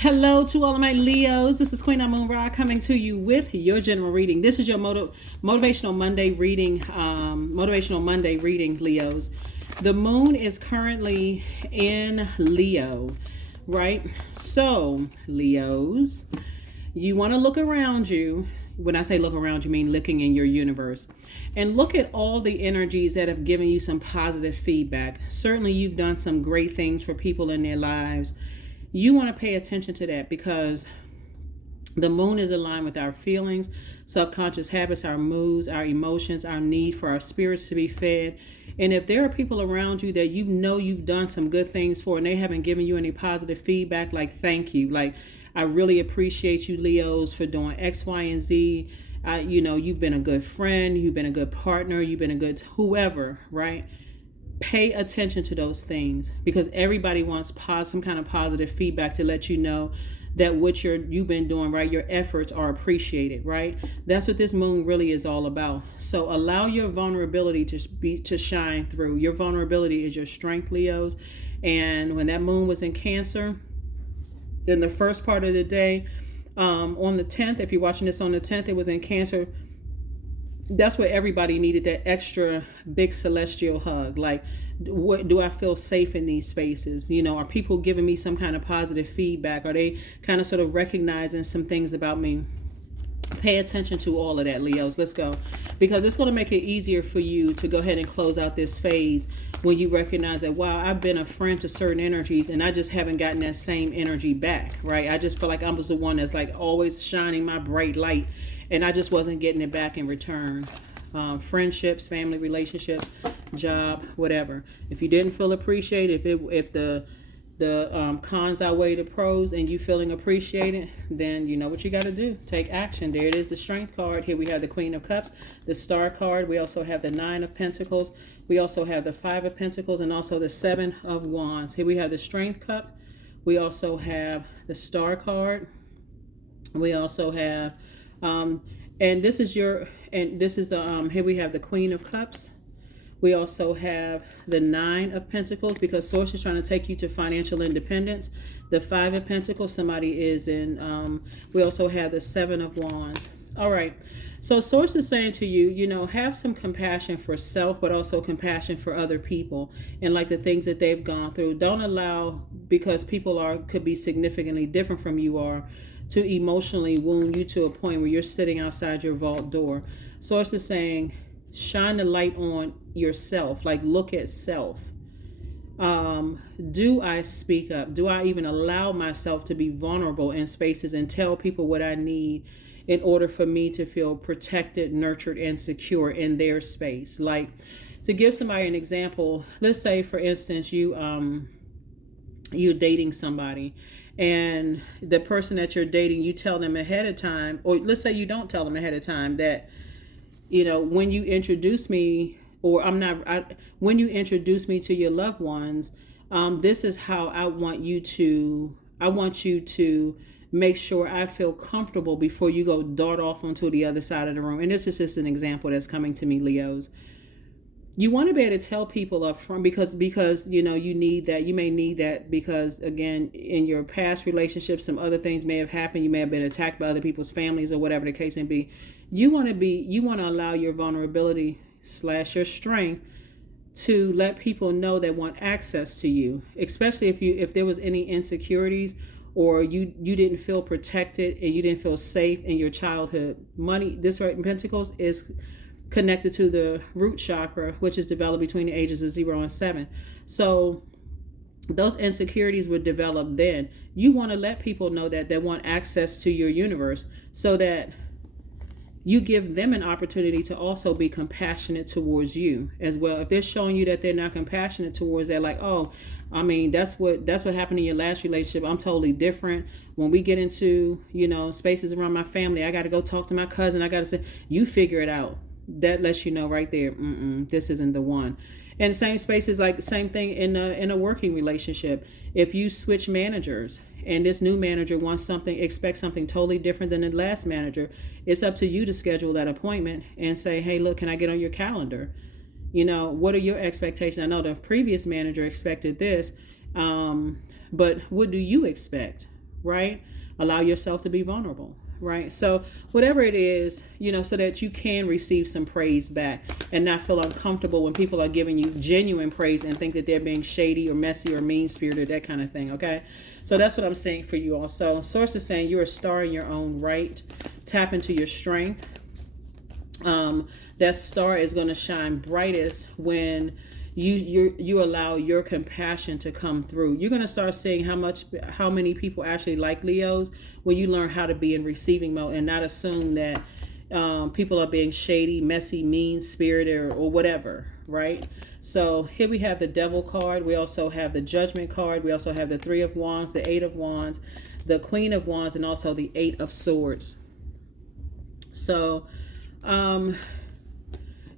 Hello to all of my Leos. This is Queen Amun Ra coming to you with your general reading. This is your motivational Monday reading. Motivational Monday reading, Leos. The moon is currently in Leo, right? So, Leos, you want to look around you. When I say look around, you mean looking in your universe. And look at all the energies that have given you some positive feedback. Certainly, you've done some great things for people in their lives. You want to pay attention to that because the moon is aligned with our feelings, subconscious habits, our moods, our emotions, our need for our spirits to be fed. And if there are people around you that you know you've done some good things for and they haven't given you any positive feedback, like thank you, like I really appreciate you, Leos, for doing X, Y, and Z. You've been a good friend, you've been a good partner, you've been a good whoever, right? Pay attention to those things because everybody wants some kind of positive feedback to let you know that what you've been doing, right, your efforts are appreciated, right? That's what this moon really is all about. So allow your vulnerability to shine through. Your vulnerability is your strength, Leos. And when that moon was in Cancer, in the first part of the day, on the 10th, if you're watching this on the 10th, it was in Cancer. That's where everybody needed that extra big celestial hug. Like, what do I feel safe in these spaces? Are people giving me some kind of positive feedback? Are they kind of sort of recognizing some things about me? Pay attention to all of that, Leos. Let's go. Because it's going to make it easier for you to go ahead and close out this phase when you recognize that, wow, I've been a friend to certain energies and I just haven't gotten that same energy back, right? I just feel like I was the one that's like always shining my bright light and I just wasn't getting it back in return. Friendships, family relationships, job, whatever. If you didn't feel appreciated, if the cons outweigh the pros and you feeling appreciated, then you know what you got to do. Take action. There it is, the Strength card. Here we have the Queen of Cups, the Star card. We also have the Nine of Pentacles. We also have the Five of Pentacles and also the Seven of Wands. Here we have the Strength cup. We also have the Star card. We also have and this is the here we have the Queen of Cups. We also have the Nine of Pentacles because Source is trying to take you to financial independence. The Five of Pentacles, somebody is in. We also have the Seven of Wands. All right. So Source is saying to you, have some compassion for self, but also compassion for other people and like the things that they've gone through. Don't allow, because people could be significantly different from you are, to emotionally wound you to a point where you're sitting outside your vault door. Source is saying, shine the light on yourself. Like, look at self. Do I speak up? Do I even allow myself to be vulnerable in spaces and tell people what I need in order for me to feel protected, nurtured, and secure in their space? Like, to give somebody an example, let's say, for instance, you're dating somebody and the person that you're dating, you tell them ahead of time, or let's say you don't tell them ahead of time that, when you introduce me, or when you introduce me to your loved ones, this is how I want you to make sure I feel comfortable before you go dart off onto the other side of the room. And this is just an example that's coming to me, Leos. You want to be able to tell people up front because you need that. You may need that because, again, in your past relationships, some other things may have happened. You may have been attacked by other people's families or whatever the case may be. You want to allow your vulnerability / your strength to let people know that want access to you, especially if there was any insecurities or you didn't feel protected and you didn't feel safe in your childhood. Money, this right in Pentacles, is connected to the root chakra, which is developed between the ages of 0 and 7. So those insecurities were developed then. You want to let people know that they want access to your universe so that you give them an opportunity to also be compassionate towards you as well. If they're showing you that they're not compassionate towards that, like, oh, I mean, that's what happened in your last relationship. I'm totally different. When we get into, spaces around my family, I got to go talk to my cousin. I got to say, you figure it out. That lets you know right there, this isn't the one. And same spaces, like the same thing in a working relationship. If you switch managers and this new manager expects something totally different than the last manager, it's up to you to schedule that appointment and say, hey, look, can I get on your calendar? What are your expectations? I know the previous manager expected this, but what do you expect? right? Allow yourself to be vulnerable, right? So whatever it is, so that you can receive some praise back and not feel uncomfortable when people are giving you genuine praise and think that they're being shady or messy or mean-spirited, that kind of thing, okay? So that's what I'm saying for you also. Source is saying you're a star in your own right. Tap into your strength. That star is going to shine brightest when you allow your compassion to come through. You're going to start seeing how many people actually like Leos when you learn how to be in receiving mode and not assume that people are being shady, messy, mean-spirited, or whatever, right? So here we have the Devil card. We also have the Judgment card. We also have the Three of Wands, the Eight of Wands, the Queen of Wands, and also the Eight of Swords. So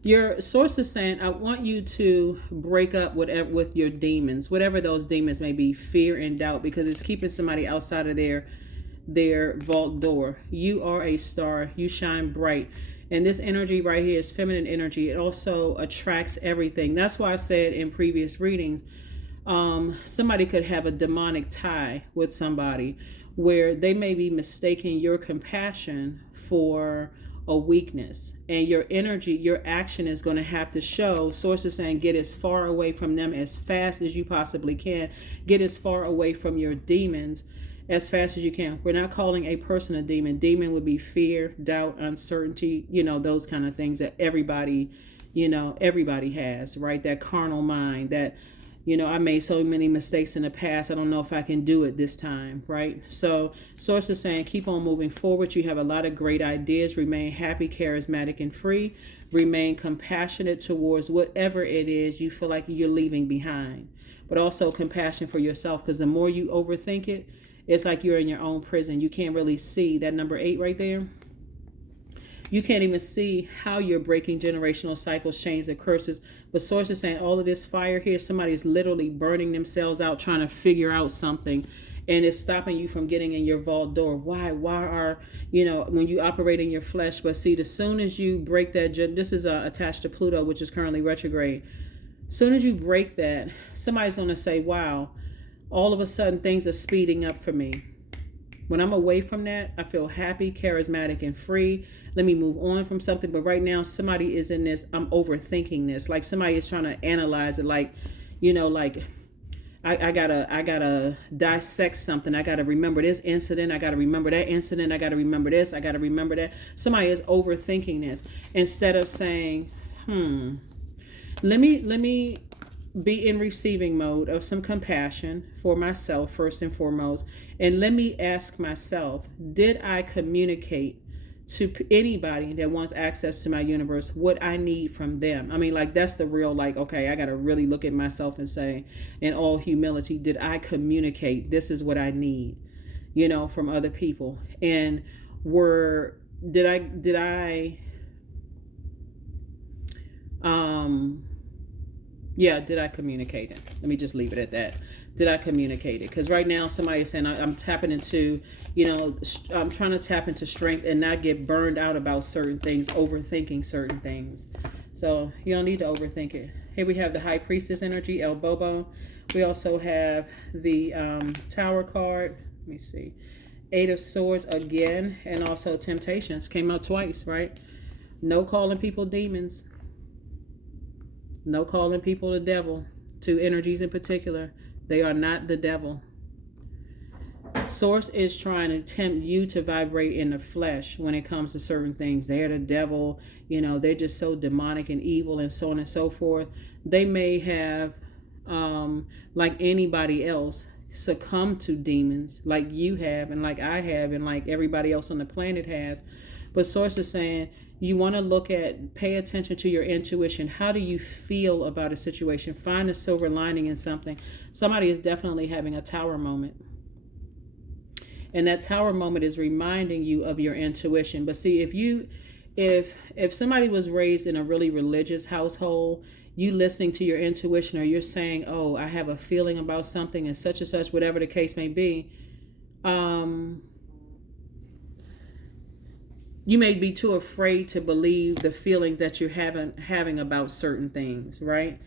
your source is saying, I want you to break up with your demons, whatever those demons may be, fear and doubt, because it's keeping somebody outside of their vault door. You are a star. You shine bright. And this energy right here is feminine energy. It also attracts everything. That's why I said in previous readings, somebody could have a demonic tie with somebody where they may be mistaking your compassion for a weakness, and your energy, your action is going to have to show. Sources saying get as far away from them as fast as you possibly can. Get as far away from your demons as fast as you can. We're not calling a person a demon. Demon would be fear, doubt, uncertainty, those kind of things that everybody has, right? That carnal mind that, I made so many mistakes in the past. I don't know if I can do it this time, right? So source is saying keep on moving forward. You have a lot of great ideas. Remain happy, charismatic, and free. Remain compassionate towards whatever it is you feel like you're leaving behind. But also compassion for yourself, because the more you overthink it, it's like you're in your own prison. You can't really see that number 8 right there. You can't even see how you're breaking generational cycles, chains, and curses. But source is saying all of this fire here, somebody is literally burning themselves out trying to figure out something, and it's stopping you from getting in your vault door. Why are, when you operate in your flesh? But see, as soon as you break that, this is attached to Pluto, which is currently retrograde. As soon as you break that, somebody's going to say, wow, all of a sudden things are speeding up for me. When I'm away from that, I feel happy, charismatic, and free. Let me move on from something. But right now, somebody is in this, I'm overthinking this. Like somebody is trying to analyze it. Like, I gotta dissect something. I gotta remember this incident. I gotta remember that incident. I gotta remember this. I gotta remember that. Somebody is overthinking this instead of saying, let me be in receiving mode of some compassion for myself first and foremost. And let me ask myself, did I communicate to anybody that wants access to my universe what I need from them? I mean, like, that's the real, like, okay, I got to really look at myself and say, in all humility, did I communicate this is what I need, from other people? And did I communicate it? Let me just leave it at that. Did I communicate it? Because right now somebody is saying I'm tapping into, I'm trying to tap into strength and not get burned out about certain things, overthinking certain things. So you don't need to overthink it. Here we have the High Priestess energy, El Bobo. We also have the Tower card. Let me see. Eight of Swords again, and also Temptations. Came out twice, right? No calling people demons. No calling people the devil. Two energies in particular. They are not the devil. Source is trying to tempt you to vibrate in the flesh when it comes to certain things. They're the devil. They're just so demonic and evil and so on and so forth. They may have, like anybody else, succumbed to demons like you have and like I have and like everybody else on the planet has. But source is saying you want to pay attention to your intuition. How do you feel about a situation? Find a silver lining in something. Somebody is definitely having a tower moment. And that tower moment is reminding you of your intuition. But see, if somebody was raised in a really religious household, you listening to your intuition, or you're saying, oh, I have a feeling about something and such, whatever the case may be, you may be too afraid to believe the feelings that you're having about certain things, right?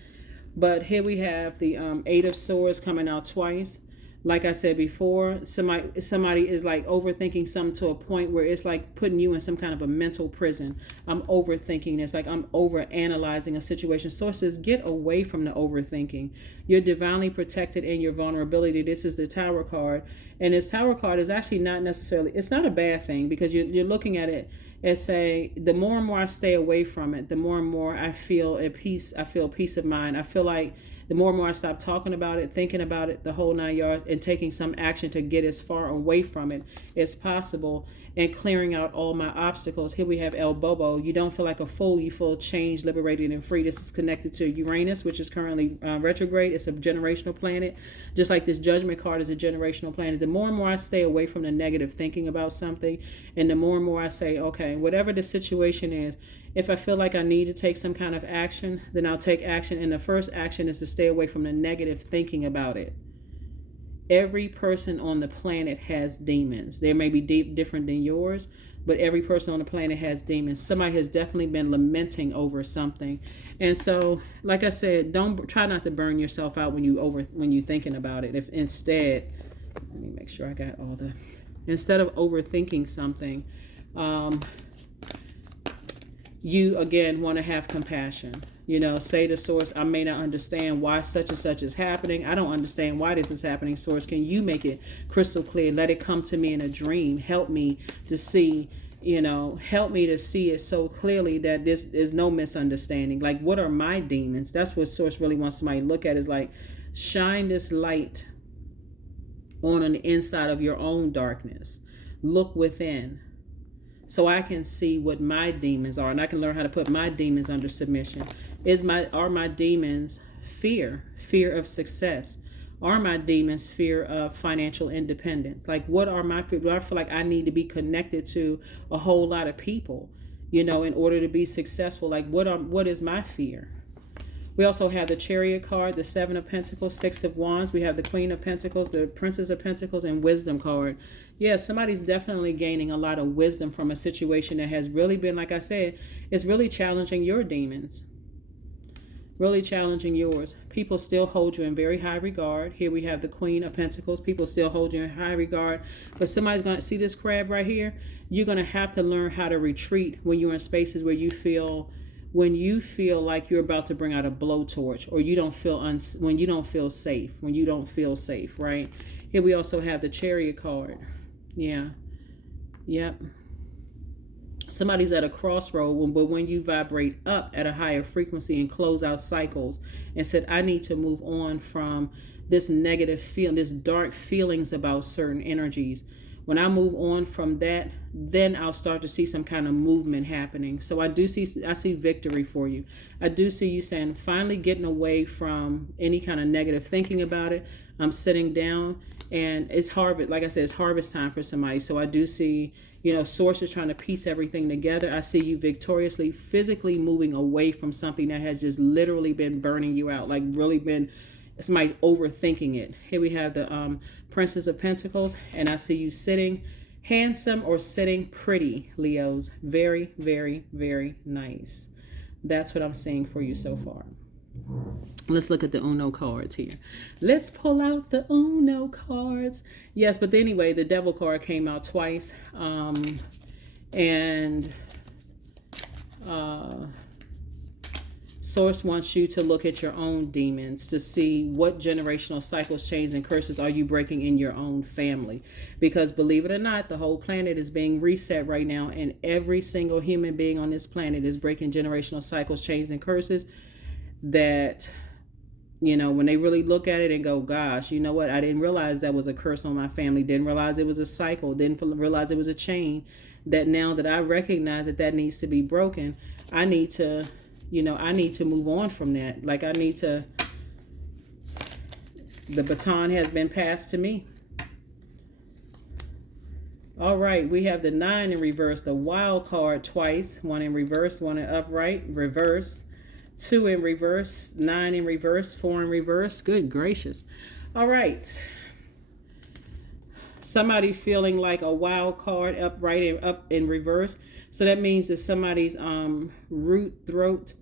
But here we have the Eight of Swords coming out twice. Like I said before, somebody is like overthinking something to a point where it's like putting you in some kind of a mental prison. I'm overthinking this, like I'm over analyzing a situation. Sources, get away from the overthinking. You're divinely protected in your vulnerability. This is the Tower card, and this Tower card is actually not necessarily, it's not a bad thing, because you're looking at it as say, the more and more I stay away from it, the more and more I feel at peace. I feel peace of mind. I feel like the more and more I stop talking about it, thinking about it, the whole 9 yards, and taking some action to get as far away from it as possible, and clearing out all my obstacles. Here we have El Bobo. You don't feel like a fool. You feel changed, liberated, and free. This is connected to Uranus, which is currently retrograde. It's a generational planet. Just like this Judgment card is a generational planet. The more and more I stay away from the negative thinking about something, and the more and more I say, okay, whatever the situation is, if I feel like I need to take some kind of action, then I'll take action. And the first action is to stay away from the negative thinking about it. Every person on the planet has demons. They may be different than yours, but every person on the planet has demons. Somebody has definitely been lamenting over something. And so, like I said, don't try not to burn yourself out when you're thinking about it. If instead, let me make sure I got all the, instead of overthinking something, you again want to have compassion. Say to Source, I may not understand why such and such is happening. I don't understand why this is happening. Source, can you make it crystal clear? Let it come to me in a dream. Help me to see, help me to see it so clearly that this is no misunderstanding. Like, what are my demons? That's what Source really wants somebody to look at, is like, shine this light on the inside of your own darkness. Look within, so I can see what my demons are, and I can learn how to put my demons under submission. Are my demons fear of success? Are my demons fear of financial independence? Like, what are my fear? Do I feel like I need to be connected to a whole lot of people, in order to be successful? Like, what is my fear? We also have the Chariot card, the Seven of Pentacles, Six of Wands. We have the Queen of Pentacles, the Princess of Pentacles, and Wisdom card. Yeah, somebody's definitely gaining a lot of wisdom from a situation that has really been, like I said, it's really challenging your demons. Really challenging yours. People still hold you in very high regard. Here we have the Queen of Pentacles. People still hold you in high regard. But somebody's going to see this crab right here. You're going to have to learn how to retreat when you're in spaces where you feel like you're about to bring out a blowtorch, or you don't feel when you don't feel safe, right? Here we also have the Chariot card. Yeah. Yep. Somebody's at a crossroad, but when you vibrate up at a higher frequency and close out cycles and said, I need to move on from this negative feeling, this dark feelings about certain energies. When I move on from that, then I'll start to see some kind of movement happening. So I see victory for you. I do see you saying, finally getting away from any kind of negative thinking about it. I'm sitting down, and it's harvest. Like I said, it's harvest time for somebody. So I do see, Source is trying to piece everything together. I see you victoriously, physically moving away from something that has just literally been burning you out, like really been somebody overthinking it. Here we have the Princess of Pentacles, and I see you sitting handsome or sitting pretty, Leos. Very, very, very nice. That's what I'm seeing for you so far. Let's look at the Uno cards here. Let's pull out the Uno cards. Yes, but anyway, the Devil card came out twice. Source wants you to look at your own demons to see what generational cycles, chains, and curses are you breaking in your own family. Because believe it or not, the whole planet is being reset right now, and every single human being on this planet is breaking generational cycles, chains, and curses that, when they really look at it and go, gosh, you know what? I didn't realize that was a curse on my family. Didn't realize it was a cycle. Didn't realize it was a chain. That now that I recognize that needs to be broken, I need to move on from that. Like, the baton has been passed to me. All right, we have the 9 in reverse, the Wild card twice, 1 in reverse, 1 in upright, reverse, 2 in reverse, 9 in reverse, 4 in reverse. Good gracious. All right. Somebody feeling like a wild card upright and up in reverse. So that means that somebody's root, throat,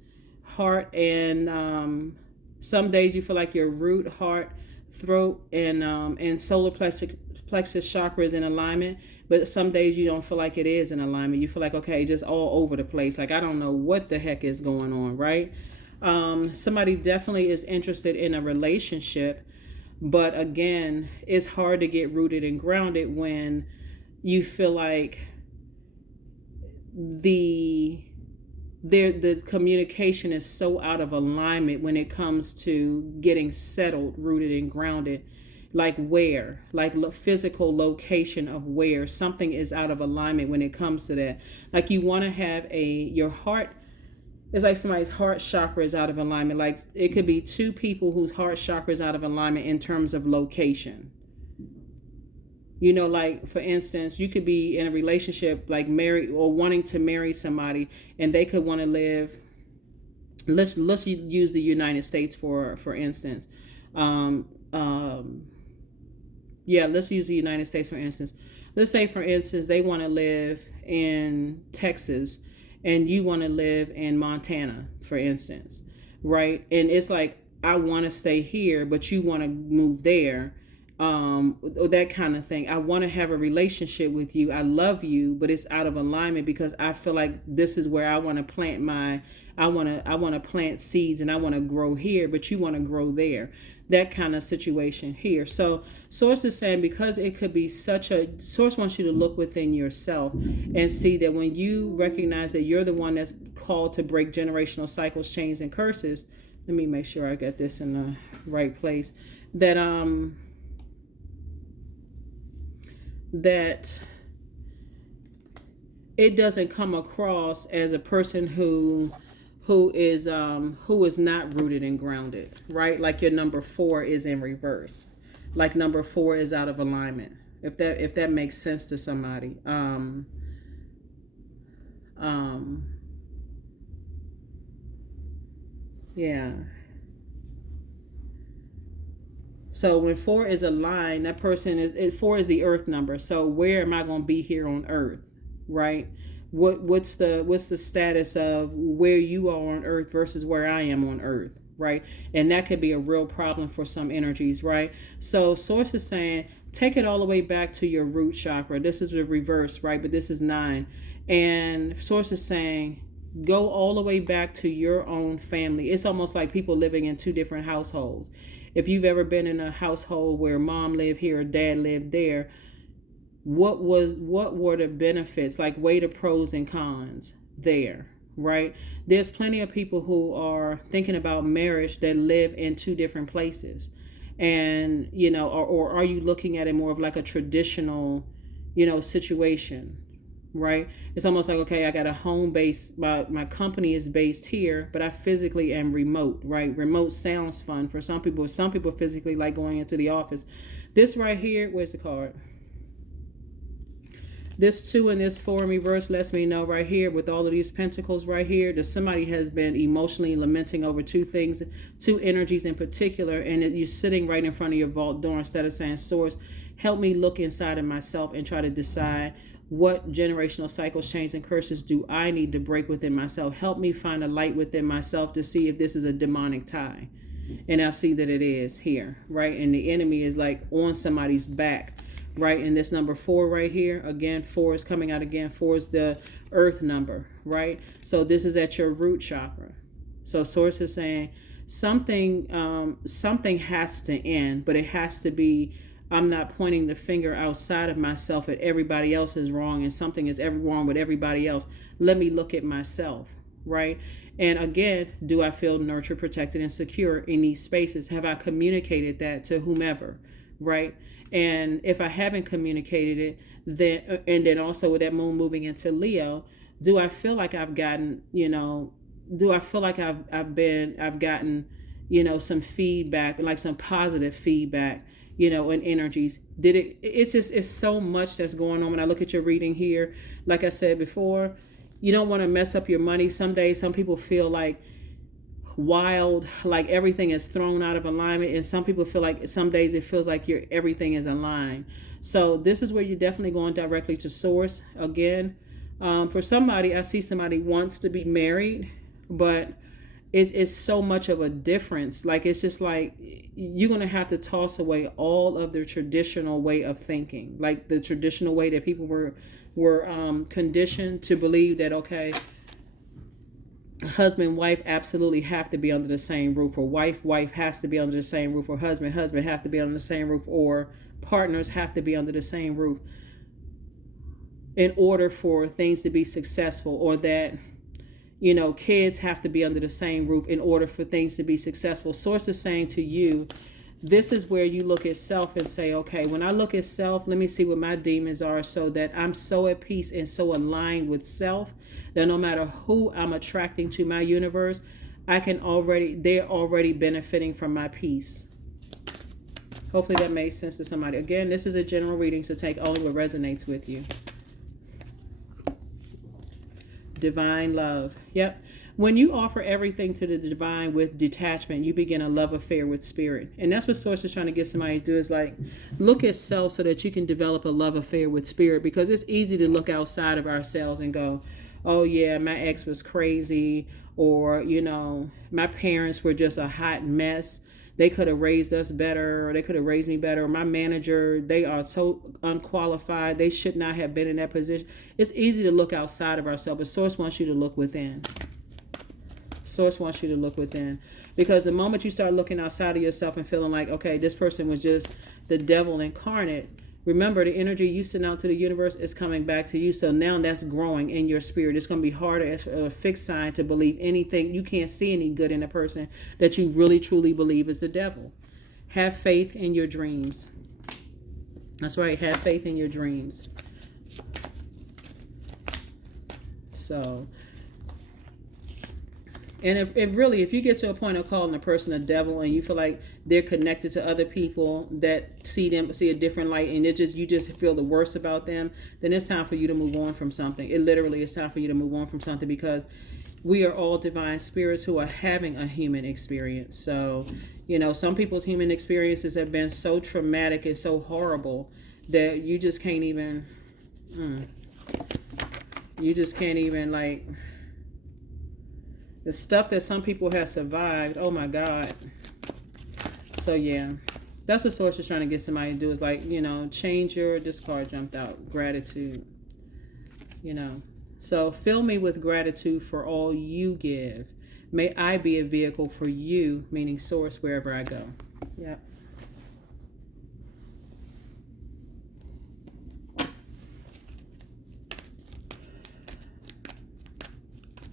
heart, and some days you feel like your root, heart, throat and solar plexus chakra is in alignment, but some days you don't feel like it is in alignment. You feel like, okay, just all over the place. Like, I don't know what the heck is going on, right? Somebody definitely is interested in a relationship, but again, it's hard to get rooted and grounded when you feel like the communication is so out of alignment when it comes to getting settled, rooted and grounded. Like where, like physical location of where something is out of alignment when it comes to that. Like you want to have your heart, it's like somebody's heart chakra is out of alignment. Like it could be two people whose heart chakra is out of alignment in terms of location. You know, like for instance, you could be in a relationship, like married or wanting to marry somebody, and they could want to live. Let's use the United States for instance. Let's use the United States for instance. Let's say for instance they want to live in Texas, and you want to live in Montana, for instance, right? And it's like I want to stay here, but you want to move there. Or that kind of thing. I want to have a relationship with you. I love you, but it's out of alignment because I feel like this is where I want to plant I want to plant seeds and I want to grow here, but you want to grow there. That kind of situation here. So Source is saying, because it could be Source wants you to look within yourself and see that when you recognize that you're the one that's called to break generational cycles, chains, and curses. Let me make sure I got this in the right place. That it doesn't come across as a person who is not rooted and grounded, right? Like your number 4 is in reverse, like number 4 is out of alignment. If that makes sense to somebody. Yeah. So when 4 is aligned, that person is 4 is the earth number. So where am I going to be here on earth, right? What's the status of where you are on earth versus where I am on earth, right? And that could be a real problem for some energies, right? So Source is saying, take it all the way back to your root chakra. This is the reverse, right? But this is 9. And Source is saying, go all the way back to your own family. It's almost like people living in 2 different households. If you've ever been in a household where mom lived here or dad lived there, what were the benefits? Like, weigh the pros and cons there, right? There's plenty of people who are thinking about marriage that live in 2 different places. And, you know, or are you looking at it more of like a traditional, you know, situation? Right? It's almost like, okay, I got a home base. My company is based here, but I physically am remote, right? Remote sounds fun for some people. Some people physically like going into the office. This right here, where's the card? This 2 and this 4 in reverse lets me know right here with all of these pentacles right here that somebody has been emotionally lamenting over 2 things, 2 energies in particular, and you're sitting right in front of your vault door instead of saying, Source, help me look inside of myself and try to decide what generational cycles, chains, and curses do I need to break within myself. Help me find a light within myself to see if this is a demonic tie. And I see that it is here, right? And the enemy is like on somebody's back, right? And this number 4 right here, again, 4 is coming out again. 4 is the earth number, right? So this is at your root chakra. So Source is saying something has to end, but it has to be, I'm not pointing the finger outside of myself at everybody else is wrong and something is wrong with everybody else. Let me look at myself, right? And again, do I feel nurtured, protected, and secure in these spaces? Have I communicated that to whomever, right? And if I haven't communicated it, then also with that moon moving into Leo, do I feel like I've gotten, do I feel like I've gotten, some feedback, like some positive feedback, and energies? It's so much that's going on when I look at your reading here. Like I said before, you don't want to mess up your money. Some days, some people feel like wild, like everything is thrown out of alignment, and some people feel like some days it feels like everything is aligned. So this is where you're definitely going directly to Source. Again, for somebody, I see somebody wants to be married, but it's so much of a difference. Like, it's just like you're going to have to toss away all of the traditional way of thinking, like the traditional way that people were conditioned to believe that, okay, husband and wife absolutely have to be under the same roof, or wife has to be under the same roof, or husband have to be under the same roof, or partners have to be under the same roof in order for things to be successful, or that, you know, kids have to be under the same roof in order for things to be successful. Source is saying to you, this is where you look at self and say, okay, when I look at self, let me see what my demons are, so that I'm so at peace and so aligned with self that no matter who I'm attracting to my universe, they're already benefiting from my peace. Hopefully that made sense to somebody. Again, this is a general reading, so take only what resonates with you. Divine love. Yep. When you offer everything to the divine with detachment, you begin a love affair with spirit. And that's what Source is trying to get somebody to do, is like, look at self so that you can develop a love affair with spirit. Because it's easy to look outside of ourselves and go, oh yeah, my ex was crazy, or, you know, my parents were just a hot mess. They could have raised us better, or they could have raised me better. Or my manager, they are so unqualified. They should not have been in that position. It's easy to look outside of ourselves, but Source wants you to look within. Source wants you to look within. Because the moment you start looking outside of yourself and feeling like, okay, this person was just the devil incarnate, remember, the energy you send out to the universe is coming back to you. So now that's growing in your spirit. It's going to be harder as a fixed sign to believe anything. You can't see any good in a person that you really truly believe is the devil. Have faith in your dreams. That's right. Have faith in your dreams. So, and if you get to a point of calling a person a devil, and you feel like they're connected to other people that see a different light, and you just feel the worst about them, then it's time for you to move on from something. It literally is time for you to move on from something, because we are all divine spirits who are having a human experience. So, you know, some people's human experiences have been so traumatic and so horrible that you just can't even, like, the stuff that some people have survived, oh my God. So yeah, that's what Source is trying to get somebody to do, is like, you know, change your, this card jumped out, gratitude, you know. So fill me with gratitude for all you give. May I be a vehicle for you, meaning Source, wherever I go. Yep.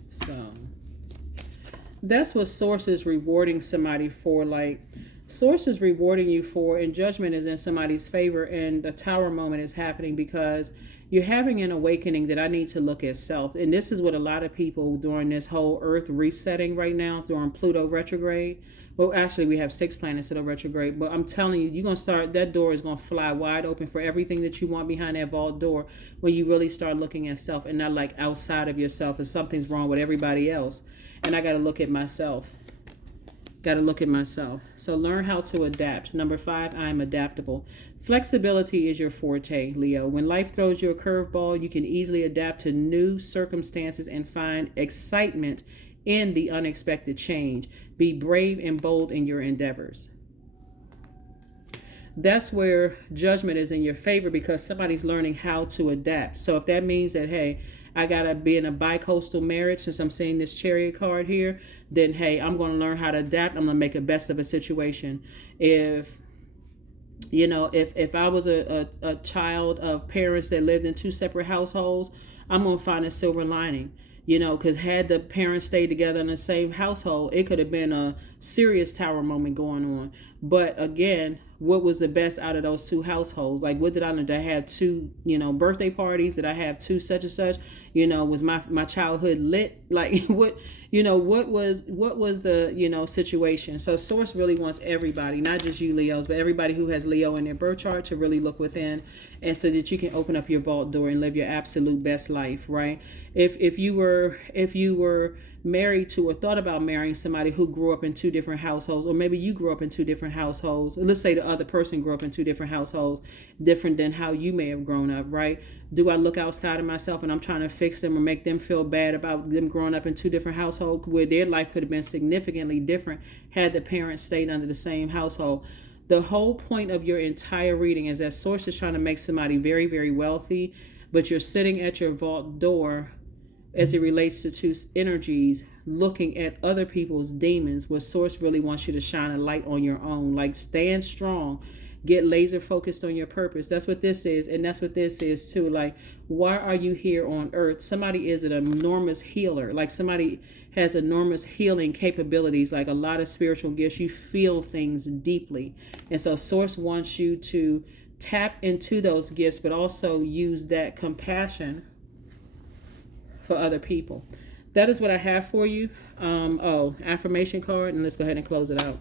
So that's what Source is rewarding somebody for. Like, Source is rewarding you for, and judgment is in somebody's favor, and the tower moment is happening because you're having an awakening that I need to look at self. And this is what a lot of people during this whole Earth resetting right now, during Pluto retrograde. Well, actually, we have 6 planets that are retrograde. But I'm telling you, you're going to start, that door is going to fly wide open for everything that you want behind that vault door when you really start looking at self and not like outside of yourself. If something's wrong with everybody else. And I got to look at myself. Got to look at myself. So learn how to adapt. Number 5, I am adaptable. Flexibility is your forte, Leo. When life throws you a curveball, you can easily adapt to new circumstances and find excitement in the unexpected change. Be brave and bold in your endeavors. That's where judgment is in your favor, because somebody's learning how to adapt. So if that means that, hey, I got to be in a bi-coastal marriage, since I'm seeing this Chariot card here, then, hey, I'm going to learn how to adapt. I'm going to make the best of a situation. If I was a child of parents that lived in 2 separate households, I'm going to find a silver lining. Because had the parents stayed together in the same household, it could have been a serious tower moment going on. But again, what was the best out of those 2 households? Like, what did I know? Did I have 2, birthday parties? Did I have 2 such and such? Was my childhood lit? Like, what was the, situation? So Source really wants everybody, not just you Leos, but everybody who has Leo in their birth chart, to really look within and so that you can open up your vault door and live your absolute best life, right? If you were married to or thought about marrying somebody who grew up in two different households, or maybe you grew up in two different households, let's say the other person grew up in two different households, different than how you may have grown up, right? Do I look outside of myself and I'm trying to fix them or make them feel bad about them growing up in two different households where their life could have been significantly different had the parents stayed under the same household? The whole point of your entire reading is that Source is trying to make somebody very, very wealthy, but you're sitting at your vault door as it relates to two energies, looking at other people's demons, where Source really wants you to shine a light on your own. Like, stand strong, get laser focused on your purpose. That's what this is, and that's what this is too. Like, why are you here on earth? Somebody is an enormous healer. Like, somebody has enormous healing capabilities, like a lot of spiritual gifts. You feel things deeply, and so Source wants you to tap into those gifts, but also use that compassion for other people. That is what I have for you. Affirmation card, and let's go ahead and close it out.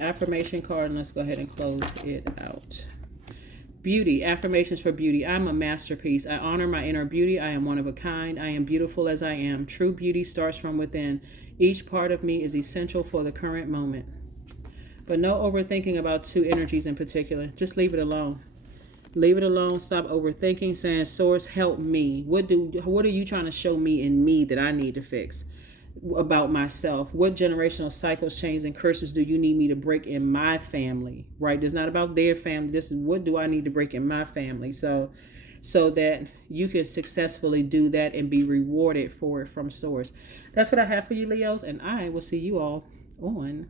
Affirmation card, and let's go ahead and close it out. Beauty. Affirmations for beauty. I'm a masterpiece. I honor my inner beauty. I am one of a kind. I am beautiful as I am. True beauty starts from within. Each part of me is essential for the current moment. But no overthinking about two energies in particular. Just leave it alone. Leave it alone. Stop overthinking, saying, Source, help me. What are you trying to show me in me that I need to fix about myself? What generational cycles, chains, and curses do you need me to break in my family? Right? It's not about their family. This is, what do I need to break in my family? So that you can successfully do that and be rewarded for it from Source. That's what I have for you, Leos, and I will see you all on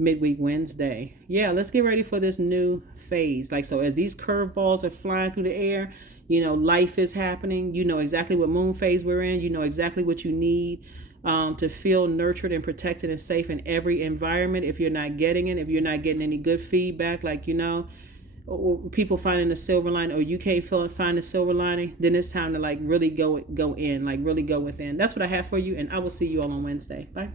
Midweek Wednesday. Yeah, let's get ready for this new phase. Like, so as these curveballs are flying through the air, life is happening. You know exactly what moon phase we're in. You know exactly what you need to feel nurtured and protected and safe in every environment. If you're not getting it, if you're not getting any good feedback, or people finding the silver lining, or you can't find the silver lining, then it's time to really go in, really go within. That's what I have for you, and I will see you all on Wednesday. Bye.